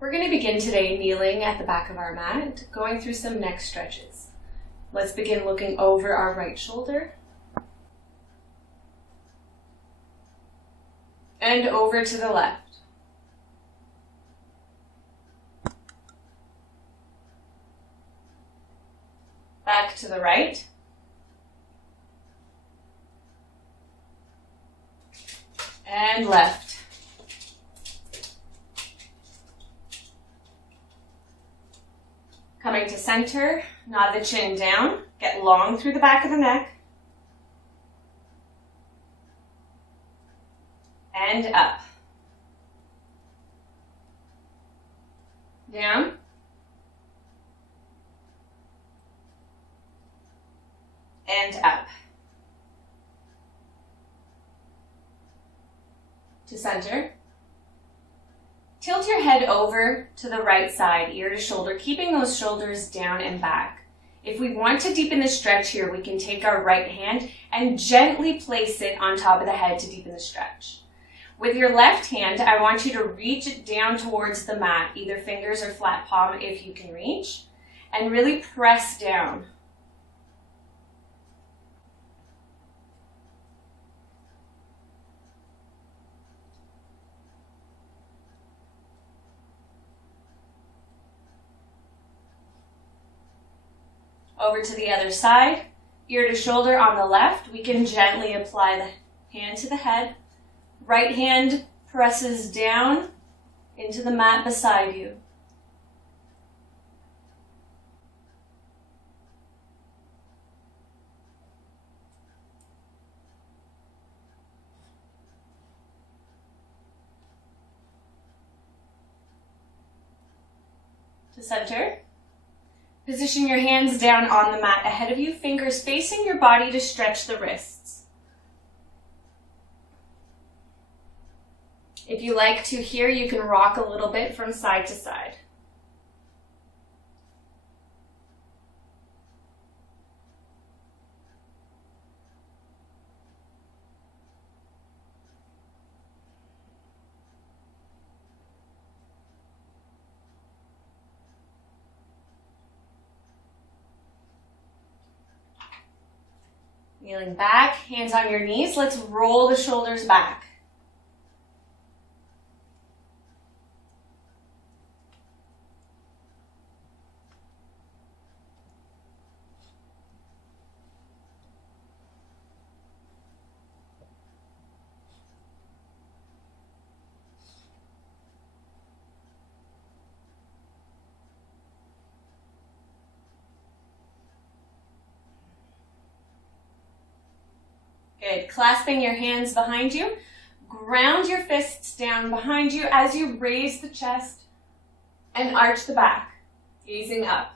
We're going to begin today kneeling at the back of our mat, going through some neck stretches. Let's begin looking over our right shoulder and over to the left. Back to the right. And left. Coming to center, nod the chin down, get long through the back of the neck, and up. Down. And up. To center. Tilt your head over to the right side, ear to shoulder, keeping those shoulders down and back. If we want to deepen the stretch here, we can take our right hand and gently place it on top of the head to deepen the stretch. With your left hand, I want you to reach it down towards the mat, either fingers or flat palm if you can reach, and really press down. Over to the other side, ear to shoulder on the left. We can gently apply the hand to the head. Right hand presses down into the mat beside you. To center. Position your hands down on the mat ahead of you, fingers facing your body to stretch the wrists. If you like to here, you can rock a little bit from side to side. Kneeling back, hands on your knees. Let's roll the shoulders back. Good. Clasping your hands behind you. Ground your fists down behind you as you raise the chest and arch the back, gazing up.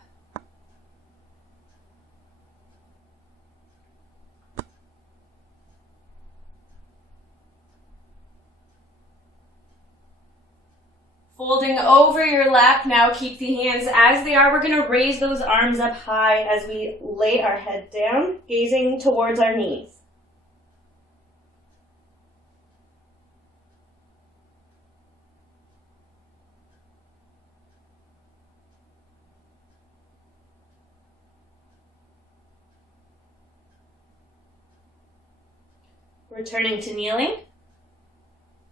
Folding over your lap, now keep the hands as they are. We're going to raise those arms up high as we lay our head down, gazing towards our knees. Returning to kneeling.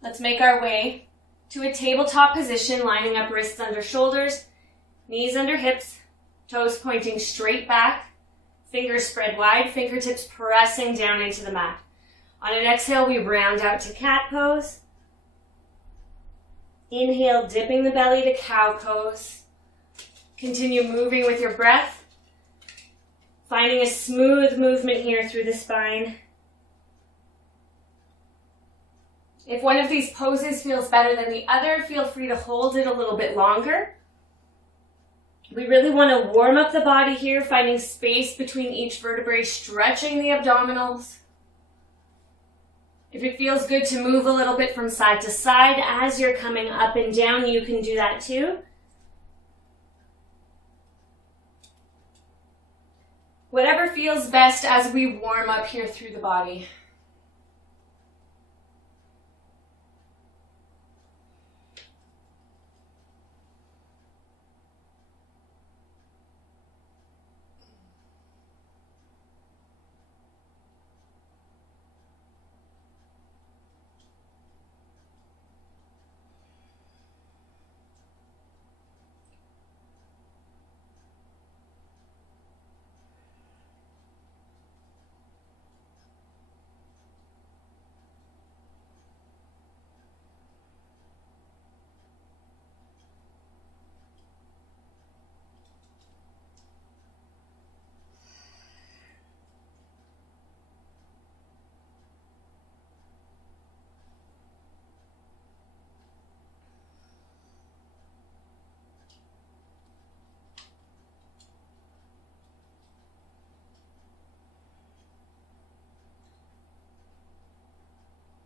Let's make our way to a tabletop position, lining up wrists under shoulders, knees under hips, toes pointing straight back, fingers spread wide, fingertips pressing down into the mat. On an exhale, we round out to cat pose. Inhale, dipping the belly to cow pose. Continue moving with your breath, finding a smooth movement here through the spine. If one of these poses feels better than the other, feel free to hold it a little bit longer. We really want to warm up the body here, finding space between each vertebrae, stretching the abdominals. If it feels good to move a little bit from side to side as you're coming up and down, you can do that too. Whatever feels best as we warm up here through the body.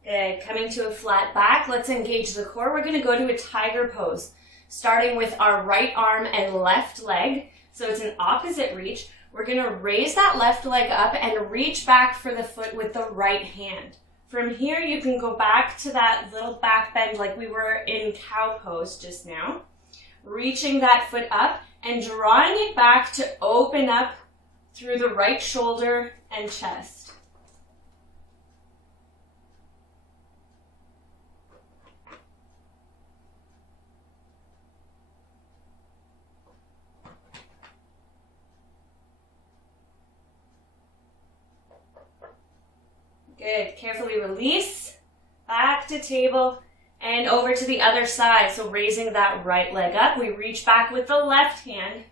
Good. Coming to a flat back, let's engage the core. We're going to go to a tiger pose, starting with our right arm and left leg. So it's an opposite reach. We're going to raise that left leg up and reach back for the foot with the right hand. From here, you can go back to that little back bend like we were in cow pose just now. Reaching that foot up and drawing it back to open up through the right shoulder and chest. Good. Carefully release, back to table, and over to the other side. So raising that right leg up, we reach back with the left hand.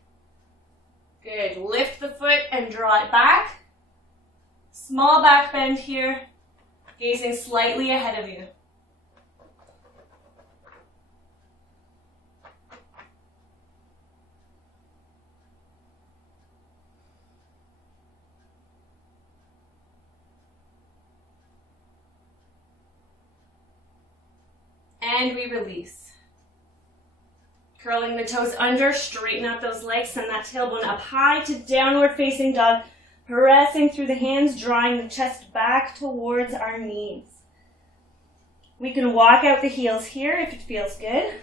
Good. Lift the foot and draw it back. Small back bend here, gazing slightly ahead of you. And we release. Curling the toes under, straighten out those legs, send that tailbone up high to downward facing dog, pressing through the hands, drawing the chest back towards our knees. We can walk out the heels here if it feels good.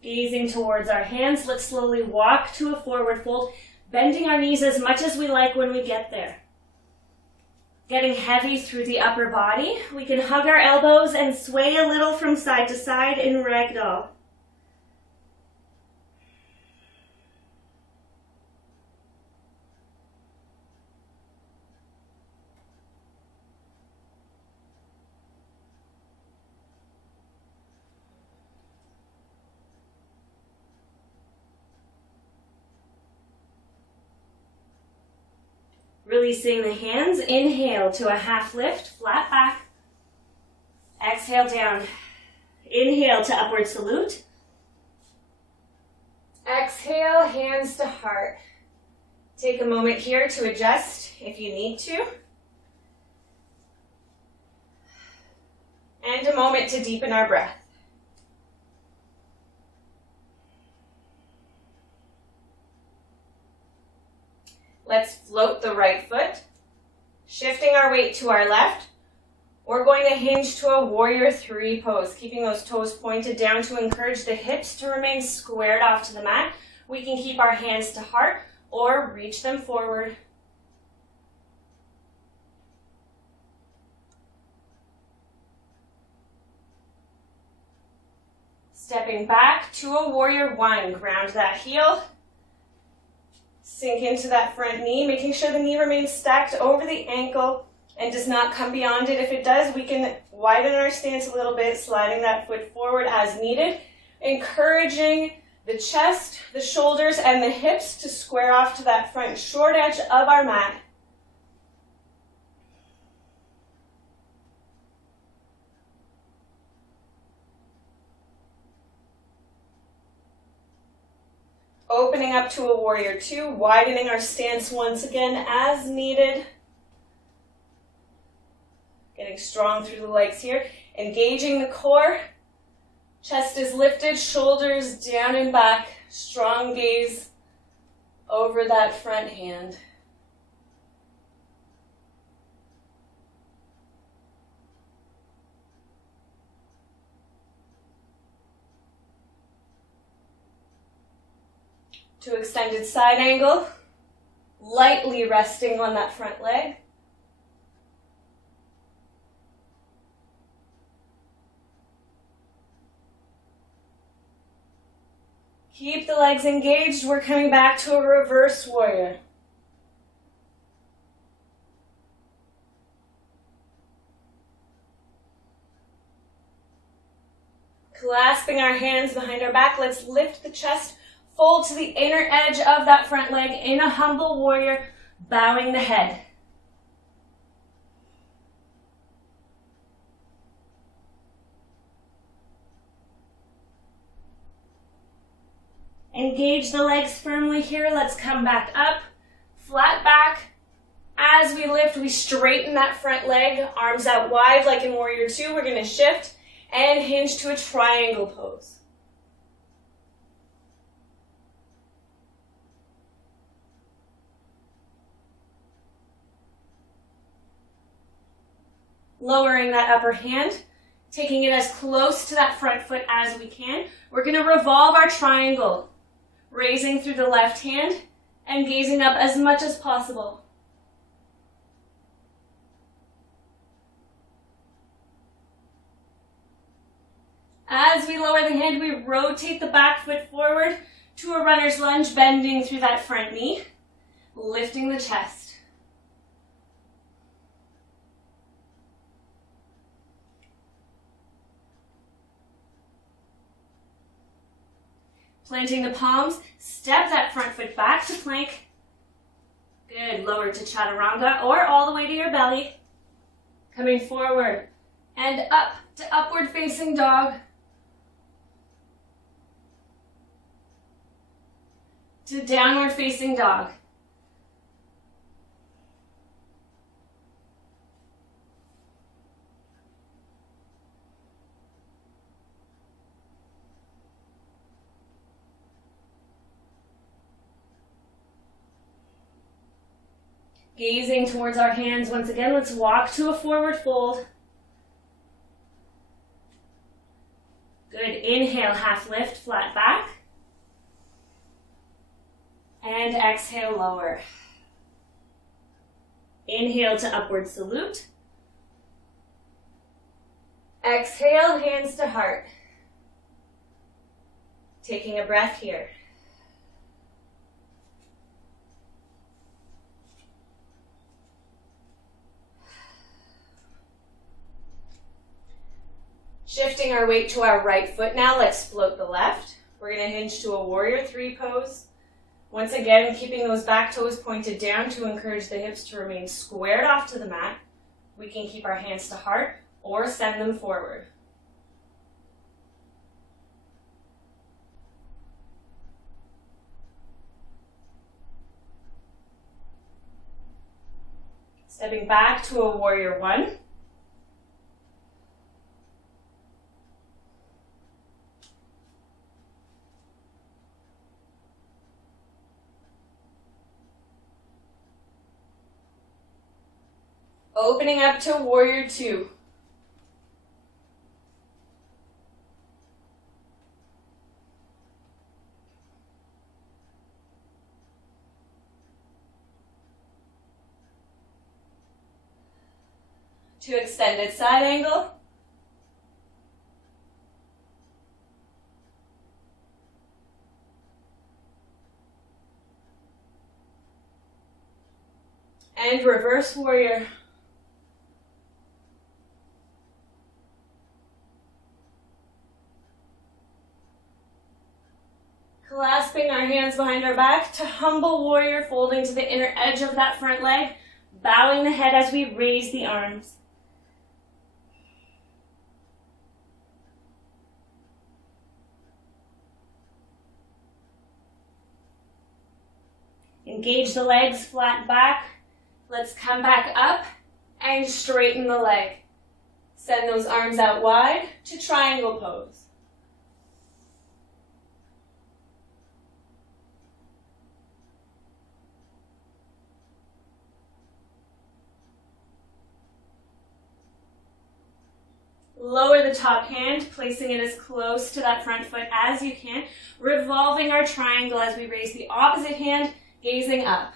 Gazing towards our hands, let's slowly walk to a forward fold, bending our knees as much as we like when we get there. Getting heavy through the upper body, we can hug our elbows and sway a little from side to side in ragdoll. Releasing the hands, inhale to a half lift, flat back. Exhale down. Inhale to upward salute. Exhale, hands to heart. Take a moment here to adjust if you need to. And a moment to deepen our breath. Let's float the right foot, shifting our weight to our left. We're going to hinge to a warrior three pose, keeping those toes pointed down to encourage the hips to remain squared off to the mat. We can keep our hands to heart or reach them forward. Stepping back to a warrior one, ground that heel. Sink into that front knee, making sure the knee remains stacked over the ankle and does not come beyond it. If it does, we can widen our stance a little bit, sliding that foot forward as needed, encouraging the chest, the shoulders, and the hips to square off to that front short edge of our mat. Opening up to a warrior two, widening our stance once again as needed. Getting strong through the legs here. Engaging the core. Chest is lifted, shoulders down and back. Strong gaze over that front hand. To extended side angle, lightly resting on that front leg. Keep the legs engaged. We're coming back to a reverse warrior. Clasping our hands behind our back, let's lift the chest Fold to the inner edge of that front leg in a humble warrior, bowing the head. Engage the legs firmly here. Let's come back up, flat back. As we lift, we straighten that front leg, arms out wide like in Warrior Two. We're gonna shift and hinge to a triangle pose. Lowering that upper hand, taking it as close to that front foot as we can. We're gonna revolve our triangle, raising through the left hand and gazing up as much as possible. As we lower the hand, we rotate the back foot forward to a runner's lunge, bending through that front knee, lifting the chest. Planting the palms, step that front foot back to plank. Good, lower to chaturanga or all the way to your belly. Coming forward and up to upward facing dog. To downward facing dog. Gazing towards our hands once again, let's walk to a forward fold. Good, inhale, half lift, flat back. And exhale, lower. Inhale to upward salute. Exhale, hands to heart. Taking a breath here. Shifting our weight to our right foot now, let's float the left. We're going to hinge to a Warrior Three pose. Once again, keeping those back toes pointed down to encourage the hips to remain squared off to the mat. We can keep our hands to heart or send them forward. Stepping back to a Warrior One. Opening up to Warrior Two. To extended side angle. And reverse warrior. Clasping our hands behind our back to humble warrior, folding to the inner edge of that front leg, bowing the head as we raise the arms. Engage the legs flat back. Let's come back up and straighten the leg. Send those arms out wide to triangle pose. Lower the top hand, placing it as close to that front foot as you can, revolving our triangle as we raise the opposite hand, gazing up.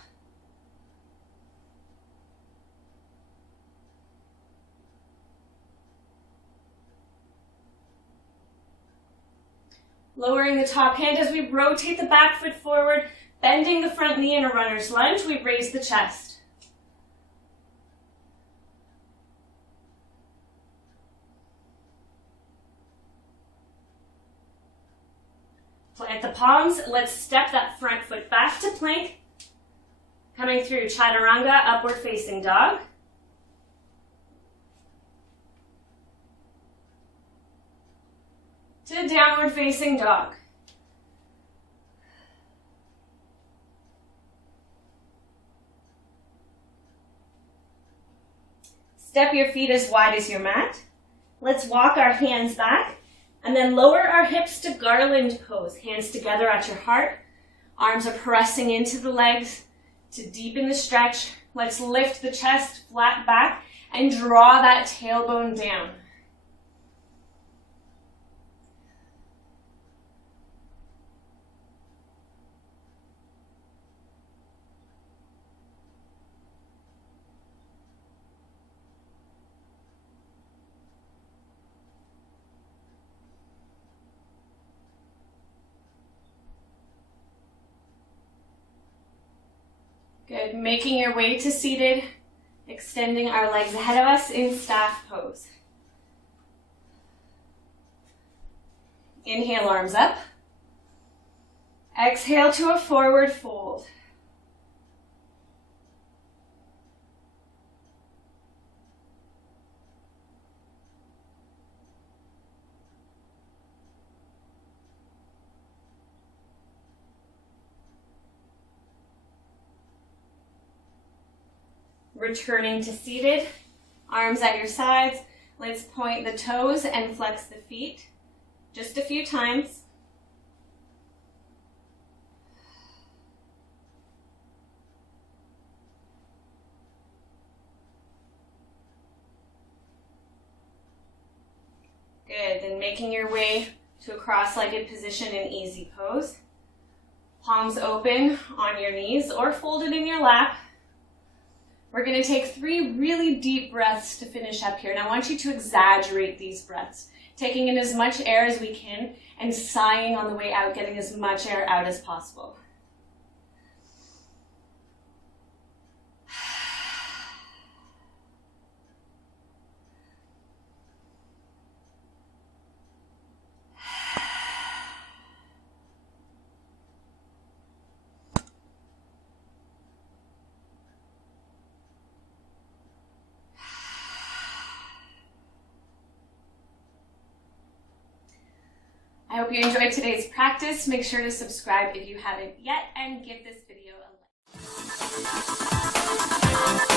Lowering the top hand as we rotate the back foot forward, bending the front knee in a runner's lunge, we raise the chest. Plant the palms. Let's step that front foot back to plank. Coming through chaturanga, upward facing dog. To downward facing dog. Step your feet as wide as your mat. Let's walk our hands back and then lower our hips to garland pose. Hands together at your heart. Arms are pressing into the legs to deepen the stretch. Let's lift the chest flat back and draw that tailbone down. Good. Making your way to seated, extending our legs ahead of us in staff pose. Inhale, arms up. Exhale to a forward fold. Returning to seated, arms at your sides. Let's point the toes and flex the feet. Just a few times. Good, then making your way to a cross-legged position in easy pose. Palms open on your knees or folded in your lap. We're going to take 3 really deep breaths to finish up here. And I want you to exaggerate these breaths, taking in as much air as we can and sighing on the way out, getting as much air out as possible. I hope you enjoyed today's practice. Make sure to subscribe if you haven't yet and give this video a like.